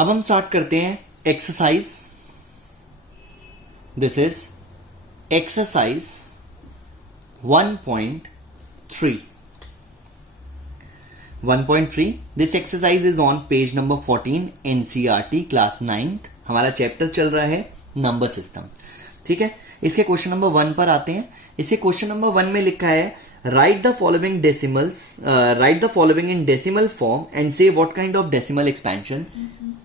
अब हम स्टार्ट करते हैं exercise. This is exercise 1.3. 1.3. This exercise is on page number 14 NCERT class 9th. हमारा चैप्टर चल रहा है नंबर सिस्टम. ठीक है, इसके क्वेश्चन नंबर 1 पर आते हैं. इसे क्वेश्चन नंबर 1 में लिखा है write the following decimals, write the following in decimal form and say what kind of decimal expansion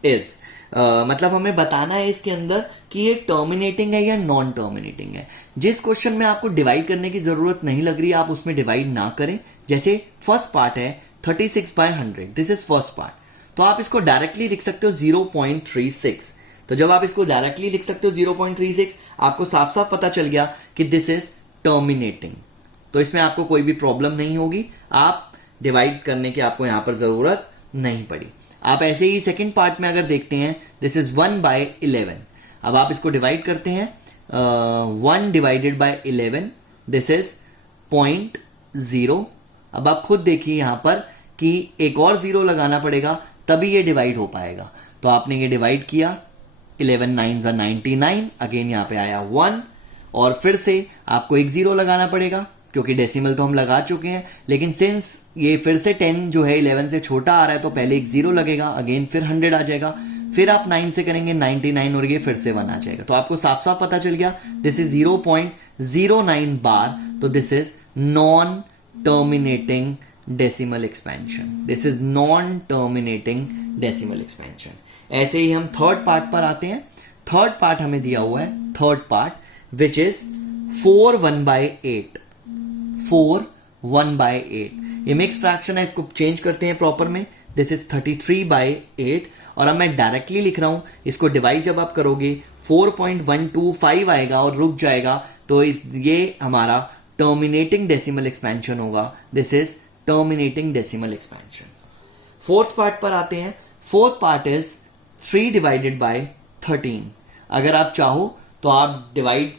is. मतलब हमें बताना है इसके अंदर कि ये टर्मिनेटिंग है या नॉन टर्मिनेटिंग है. जिस क्वेश्चन में आपको डिवाइड करने की जरूरत नहीं लग रही आप उसमें डिवाइड ना करें. जैसे फर्स्ट पार्ट है 36/100, दिस इज फर्स्ट पार्ट. तो आप इसको डायरेक्टली लिख सकते हो 0.36. तो जब आप इसको डायरेक्टली लिख सकते हो 0.36, आपको साफ साफ पता चल गया कि दिस इज टर्मिनेटिंग. तो इसमें आपको कोई भी प्रॉब्लम नहीं होगी, आप डिवाइड करने की आपको यहां पर जरूरत नहीं पड़ी. आप ऐसे ही सेकंड पार्ट में अगर देखते हैं दिस इज 1/11. अब आप इसको डिवाइड करते हैं 1 डिवाइडेड बाय 11, दिस इज 0.0. अब आप खुद देखिए यहां पर कि एक और 0 लगाना पड़ेगा तभी ये डिवाइड हो पाएगा. तो आपने ये डिवाइड किया, 11 9s are 99, अगेन यहां पे आया 1 और फिर से आपको एक 0 लगाना पड़ेगा क्योंकि डेसिमल तो हम लगा चुके हैं. लेकिन सिंस ये फिर से 10 जो है 11 से छोटा आ रहा है तो पहले एक 0 लगेगा, अगेन फिर 100 आ जाएगा, फिर आप 9 से करेंगे 99 और ये फिर से 1 आ जाएगा. तो आपको साफ साफ पता चल गया दिस इज 0.09 बार. तो this is non terminating decimal expansion. This is non terminating decimal expansion. ऐसे ही हम थर्ड पार्ट पर आते हैं. थर्ड पार्ट हमें दिया हुआ है, थर्ड पार्ट विच इज 4 1/8. 4 1/8. ये मिक्स फ्रैक्शन है, इसको चेंज करते हैं प्रॉपर में. दिस इज 33/8 और अब मैं डायरेक्टली लिख रहा हूं. इसको डिवाइड जब आप करोगे 4.125 आएगा और रुक जाएगा. तो ये हमारा टर्मिनेटिंग डेसिमल एक्सपेंशन होगा. This is terminating decimal expansion. Fourth part पर आते हैं. Fourth part is 3 divided by 13. अगर आप चाहो तो आप डिवाइड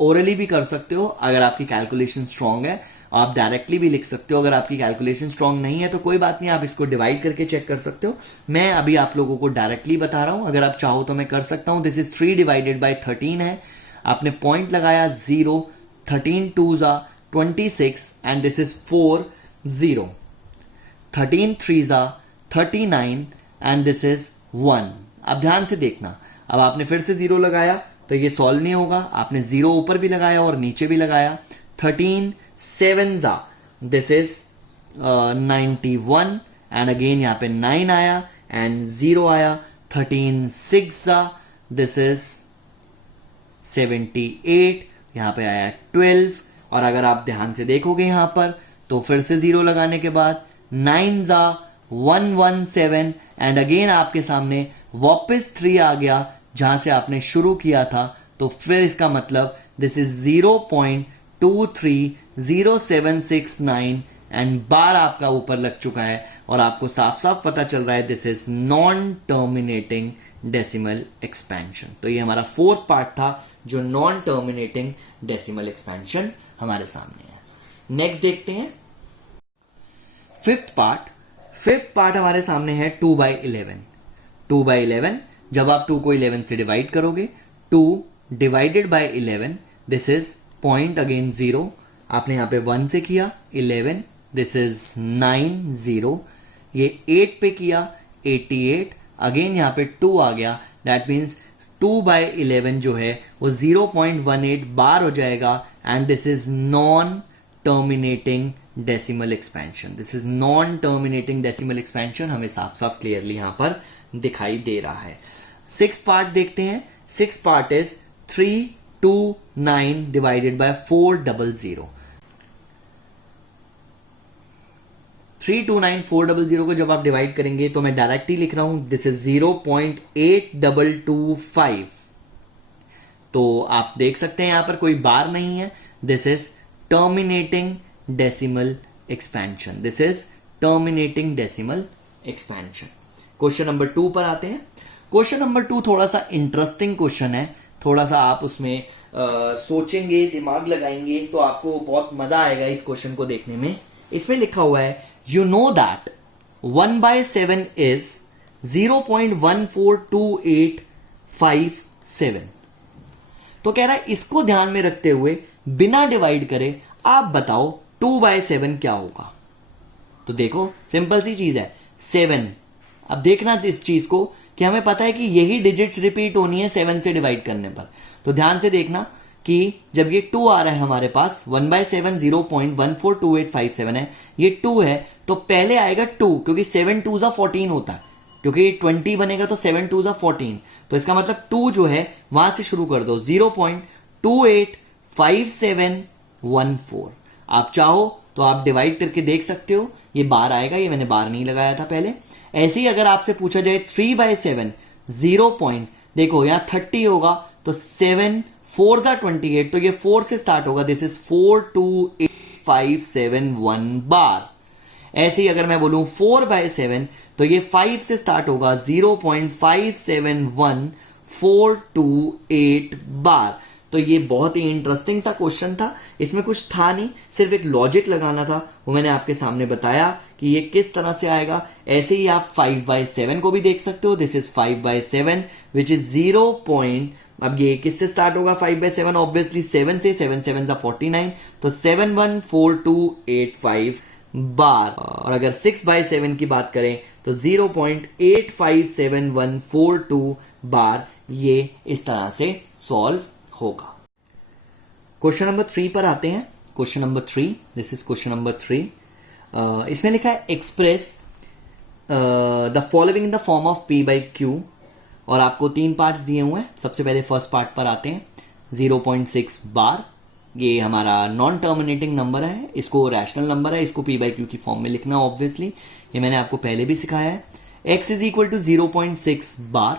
ओरली भी कर सकते हो. अगर आपकी कैलकुलेशन स्ट्रांग है आप डायरेक्टली भी लिख सकते हो. अगर आपकी कैलकुलेशन स्ट्रांग नहीं है तो कोई बात नहीं, आप इसको डिवाइड करके चेक कर सकते हो. मैं अभी आप लोगों को डायरेक्टली बता रहा हूं. अगर आप चाहो तो मैं कर सकता हूं. दिस इज 3 डिवाइडेड बाय 13 है. आपने पॉइंट लगाया 0, 13 2s are 26 and this is 4 0. 13 3s are 39 and this is 1. अब ध्यान से देखना, अब आपने फिर से 0 लगाया तो ये सॉल्व नहीं होगा. आपने 0 ऊपर भी लगाया और नीचे भी लगाया. 13 7s are, this is 91 and again यहाँ पे 9 आया and 0 आया. 13 6s are, this is 78, यहाँ पे आया 12 और अगर आप ध्यान से देखोगे यहाँ पर तो फिर से 0 लगाने के बाद 9s are 117 एंड अगेन आपके सामने वापस 3 आ गया जहां से आपने शुरू किया था. तो फिर इसका मतलब दिस इज 0.230769 एंड बार आपका ऊपर लग चुका है और आपको साफ साफ पता चल रहा है this is non terminating decimal expansion. तो ये हमारा फोर्थ पार्ट था जो नॉन टर्मिनेटिंग डेसिमल एक्सपेंशन हमारे सामने है. नेक्स्ट देखते हैं फिफ्थ पार्ट. फिफ्थ पार्ट हमारे सामने है 2/11. 2/11 जब आप 2 को 11 से डिवाइड करोगे 2 divided by 11, this is point again 0. आपने यहाँ पे 1 से किया 11, दिस इज 9 0. ये 8 पे किया 88, अगेन यहाँ पे 2 आ गया. दैट मीन्स 2/11 जो है वो 0.18 बार हो जाएगा and this is non terminating decimal expansion. This is non terminating decimal expansion हमें साफ साफ क्लियरली यहां पर दिखाई दे रहा है. सिक्स पार्ट देखते हैं. Six part is 329 divided by 400. 329,400 को जब आप डिवाइड करेंगे तो मैं डायरेक्टली लिख रहा हूं दिस इज 0.8225. तो आप देख सकते हैं यहां पर कोई बार नहीं है. This is terminating decimal expansion. This is terminating decimal expansion. Question number 2 पर आते हैं. क्वेश्चन नंबर 2 थोड़ा सा इंटरेस्टिंग क्वेश्चन है. थोड़ा सा आप उसमें सोचेंगे, दिमाग लगाएंगे तो आपको बहुत मजा आएगा इस क्वेश्चन को देखने में. इसमें लिखा हुआ है यू नो दैट 1/7 इज 0.142857। तो कह रहा है इसको ध्यान में रखते हुए बिना डिवाइड करे आप बताओ 2/7 क्या होगा। तो देखो सिंपल सी चीज है 7। अब देखना इस चीज को कि हमें पता है कि यही डिजिट्स रिपीट होनी है 7 से डिवाइड करने पर। तो ध्यान से देखना कि जब ये 2 आ रहा है हमारे पास 1/7 0.142857 है, ये 2 है तो पहले आएगा 2 क्योंकि 7 2 14 होता है, क्योंकि 20 बनेगा तो 7 2 14। तो इसका मतलब 2 जो है वहां से शुरू कर दो 0.285714। आप चाहो तो आप डिवाइड करके देख सकते हो, ये बार आएगा, ये मैंने बार नहीं लगाया था पहले। ऐसे ही अगर आपसे पूछा जाए 3/7 0 पॉइंट, देखो यहां 30 होगा तो 7 4 28, तो ये 4 से स्टार्ट होगा, दिस इज 42857 बार। ऐसे ही अगर मैं बोलूं 4/7 तो ये 5 से स्टार्ट होगा 0.571428 बार। तो ये बहुत ही इंटरेस्टिंग सा क्वेश्चन था, इसमें कुछ था नहीं, सिर्फ एक लॉजिक लगाना था, वो मैंने आपके सामने बताया कि ये किस तरह से आएगा। ऐसे ही आप 5/7 को भी देख सकते हो, this is 5/7 which is 0 point, अब ये किससे स्टार्ट होगा 5/7, ऑब्वियसली 7 से, 7 7 49, तो 714285 बार। और अगर 6/7 की बात करें तो 0.857142 बार। ये इस तरह से सॉल्व होगा। क्वेश्चन नंबर 3 पर आते हैं। Question number 3, this is question number 3। इसमें लिखा है express the following in the form of P/Q, और आपको 3 पार्ट्स दिए हुए हैं। सबसे पहले फर्स्ट पार्ट पर आते हैं। 0.6 बार, ये हमारा नॉन टर्मिनेटिंग नंबर है, इसको रैशनल नंबर है, इसको P/Q की फॉर्म में लिखना ऑब्वियसली, ये मैंने आपको पहले भी सिखाया है। x इज इक्वल टू 0.6 बार,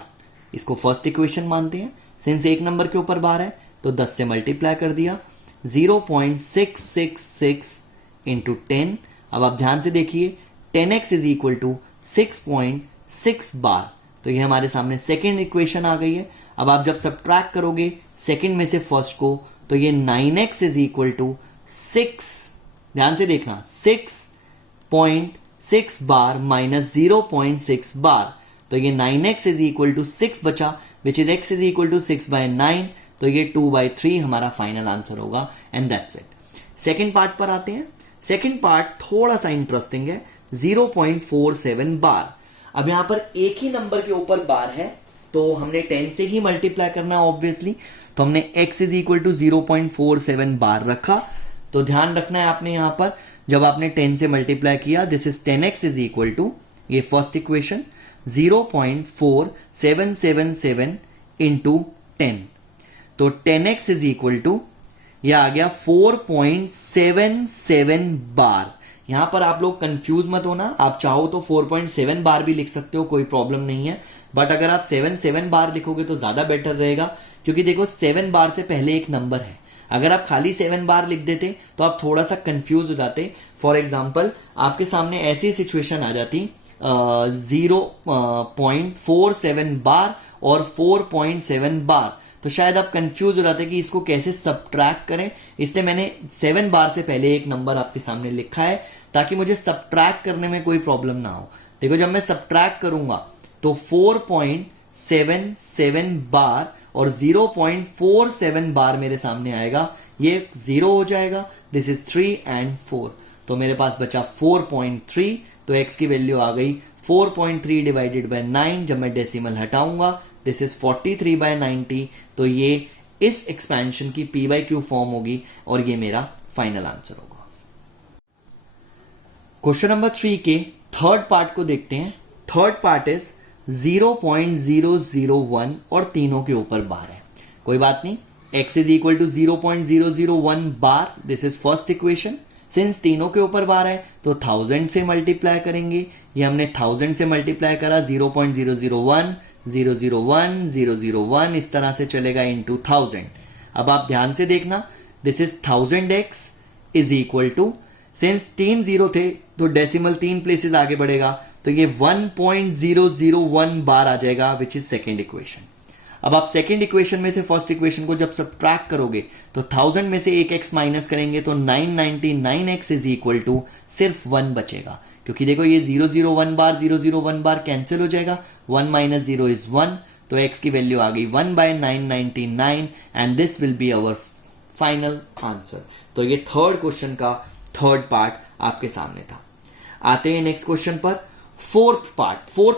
इसको फर्स्ट इक्वेशन मानते हैं। सिंस एक नंबर के ऊपर बार है तो 10 से मल्टीप्लाई कर दिया, 0.666 इंटू 10। अब आप ध्यान से देखिए 10x इज इक्वल टू 6.6 बार, तो ये हमारे सामने सेकेंड इक्वेशन आ गई है। अब आप जब सब्ट्रैक्ट करोगे सेकेंड में से फर्स्ट को तो ये 9x इज इक्वल टू 6, ध्यान से देखना 6.6 बार माइनस 0.6 बार, तो ये 9x इज इक्वल टू 6 बचा, which is x is equal to 6/9, तो ये 2/3 हमारा फाइनल आंसर होगा, and that's it. Second part पर आते हैं। सेकेंड पार्ट थोड़ा सा इंटरेस्टिंग है, 0.47 बार। अब यहां पर एक ही नंबर के ऊपर बार है तो हमने 10 से ही मल्टीप्लाई करना है ऑब्वियसली, तो हमने x इज इक्वल टू 0.47 बार रखा। तो ध्यान रखना है आपने यहां पर जब आपने 10 से मल्टीप्लाई किया, this is 10x is equal to, ये फर्स्ट इक्वेशन 0.4777 इंटू 10, तो 10x इज इक्वल टू यह आ गया 4.77 बार। यहां पर आप लोग कंफ्यूज मत होना, आप चाहो तो 4.7 बार भी लिख सकते हो, कोई प्रॉब्लम नहीं है, बट अगर आप 7 बार लिखोगे तो ज्यादा बेटर रहेगा, क्योंकि देखो 7 बार से पहले एक नंबर है। अगर आप खाली 7 बार लिख देते तो आप थोड़ा सा कंफ्यूज हो जाते। फॉर एग्जाम्पल आपके सामने ऐसी सिचुएशन आ जाती 0.47 बार और 4.7 बार, तो शायद आप कंफ्यूज हो जाते कि इसको कैसे सब्ट्रैक्ट करें, इसलिए मैंने 7 बार से पहले एक नंबर आपके सामने लिखा है ताकि मुझे सब्ट्रैक्ट करने में कोई प्रॉब्लम ना हो। देखो जब मैं सब्ट्रैक्ट करूंगा तो 4.77 बार और 0.47 बार मेरे सामने आएगा, ये 0 हो जाएगा, दिस इज 3 एंड 4, तो मेरे पास बचा 4.3, तो x की वैल्यू आ गई 4.3 डिवाइडेड बाय 9। जब मैं डेसिमल हटाऊंगा दिस इज 43/90, तो ये इस एक्सपेंशन की P/Q फॉर्म होगी और ये मेरा फाइनल आंसर होगा। क्वेश्चन नंबर 3 के थर्ड पार्ट को देखते हैं। थर्ड पार्ट इज 0.001 और तीनों के ऊपर बार है, कोई बात नहीं, x is equal to 0.001 bar, this is first equation. Since तीनों के ऊपर बार है तो 1000 से मल्टीप्लाई करेंगे, ये हमने 1000 से मल्टीप्लाई करा, 0.001 001 001 इस तरह से चलेगा इनटू 1000। अब आप ध्यान से देखना, this is 1000x is equal to, since 3 0 थे तो डेसिमल 3 प्लेसेस आगे बढ़ेगा, तो ये 1.001 बार आ जाएगा, विच इज सेकेंड इक्वेशन। अब आप सेकेंड इक्वेशन में से फर्स्ट इक्वेशन को जब सब्ट्रैक्ट करोगे तो 1000 में से एक x माइनस करेंगे तो 999x इज इक्वल टू सिर्फ 1 बचेगा, क्योंकि देखो ये 001 बार 001 बार कैंसिल हो जाएगा, 1 माइनस 0 इज 1, तो x की वैल्यू आ गई 1/999 and this will be our final answer. तो ये थर्ड क्वेश्चन का थर्ड पार्ट आपके सामने था। आते हैं नेक्स्ट क्वेश्चन पर। फोर्थ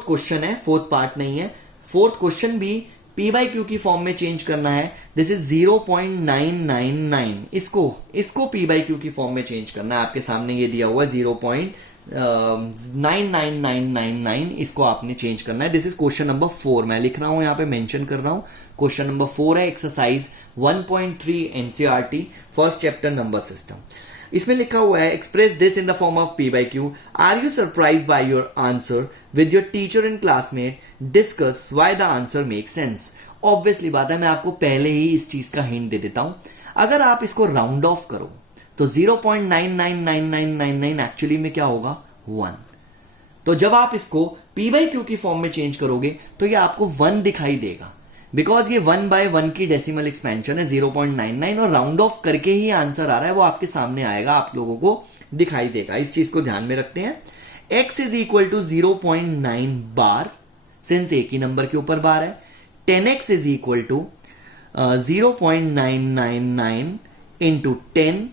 क्वेश्चन है, फोर्थ पार्ट नहीं है। फोर्थ क्वेश्चन भी पी बाई क्यू की फॉर्म में चेंज करना है। दिस इज 0.999, इसको पी बाई क्यू की फॉर्म में चेंज करना है। आपके सामने ये दिया हुआ है 0.99999, इसको आपने चेंज करना है। दिस इज क्वेश्चन नंबर 4, मैं लिख रहा हूं यहाँ पे, मेंशन कर रहा हूं। क्वेश्चन नंबर 4 है, exercise 1.3 NCERT first chapter number system. इसमें लिखा हुआ है express this in the form of p by q. Are you surprise by your answer with your teacher and classmate, discuss why the answer make sense. Obviously बात है, मैं आपको पहले ही इस चीज का हिंट दे देता हूं। अगर आप इसको राउंड ऑफ करो तो 0.999999 एक्चुअली में क्या होगा, 1। तो जब आप इसको पी बाई क्यू की फॉर्म में चेंज करोगे तो ये आपको 1 दिखाई देगा, बिकॉज ये 1/1 की डेसिमल एक्सपेंशन है 0.99, और राउंड ऑफ करके ही आंसर आ रहा है, वो आपके सामने आएगा, आप लोगों को दिखाई देगा। इस चीज को ध्यान में रखते हैं। x is equal to 0.9 bar, since एक ही नंबर के ऊपर बार है। 10x is equal to 0.999 into 10,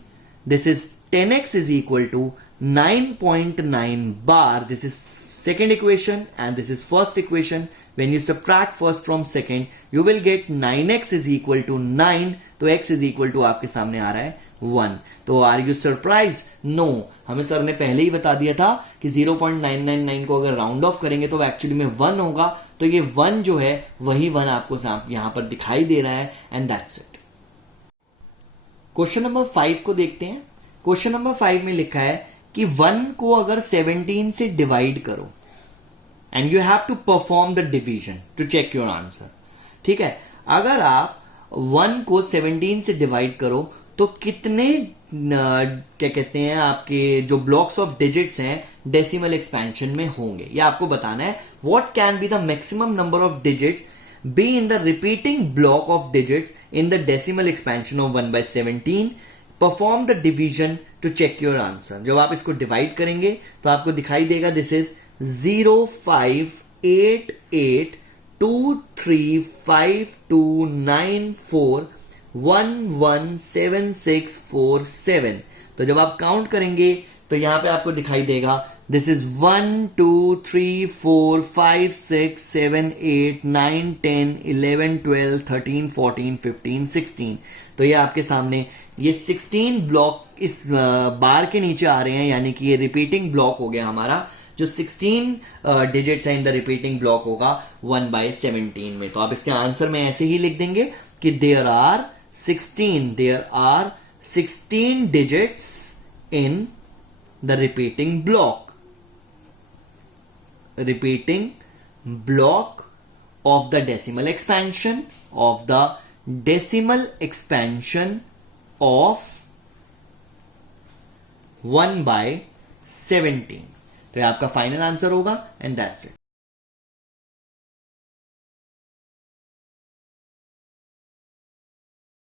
this is 10x is equal to 9.9 bar. This is second equation and this is first equation. When you subtract first from second, you will get 9x is equal to 9. तो x is equal to आपके सामने आ रहा है 1. तो are you surprised? No. हमें sir ने पहले ही बता दिया था कि 0.999 को अगर राउंड ऑफ करेंगे तो एक्चुअली में 1 होगा। तो ये 1 जो है वही 1 आपको यहां पर दिखाई दे रहा है, and that's it. Question number 5 को देखते हैं। क्वेश्चन नंबर 5 में लिखा है कि 1 को अगर 17 से डिवाइड करो and you have to perform the division to check your answer. ठीक है, अगर आप 1 को 17 से डिवाइड करो तो कितने क्या कहते हैं आपके जो ब्लॉक्स ऑफ डिजिट्स हैं डेसिमल एक्सपेंशन में होंगे, ये आपको बताना है। What can be the maximum number of digits be in the repeating block of digits in the decimal expansion of 1/17. Perform the division to check your answer. जब आप इसको डिवाइड करेंगे तो आपको दिखाई देगा दिस इज 05888235294117647। तो जब आप काउंट करेंगे तो यहां पे आपको दिखाई देगा दिस इज 1 2 3 4 5 6 7 8 9 10 11 12 13 14 15 16। तो ये आपके सामने ये 16 ब्लॉक इस बार के नीचे आ रहे हैं, यानी कि ये रिपीटिंग ब्लॉक हो गया हमारा। जो 16 डिजिट्स है इन द रिपीटिंग ब्लॉक होगा 1/17 में। तो आप इसके आंसर में ऐसे ही लिख देंगे कि there are 16 digits in the repeating block of the decimal expansion of 1/17। तो ये आपका फाइनल आंसर होगा, एंड दैट्स इट।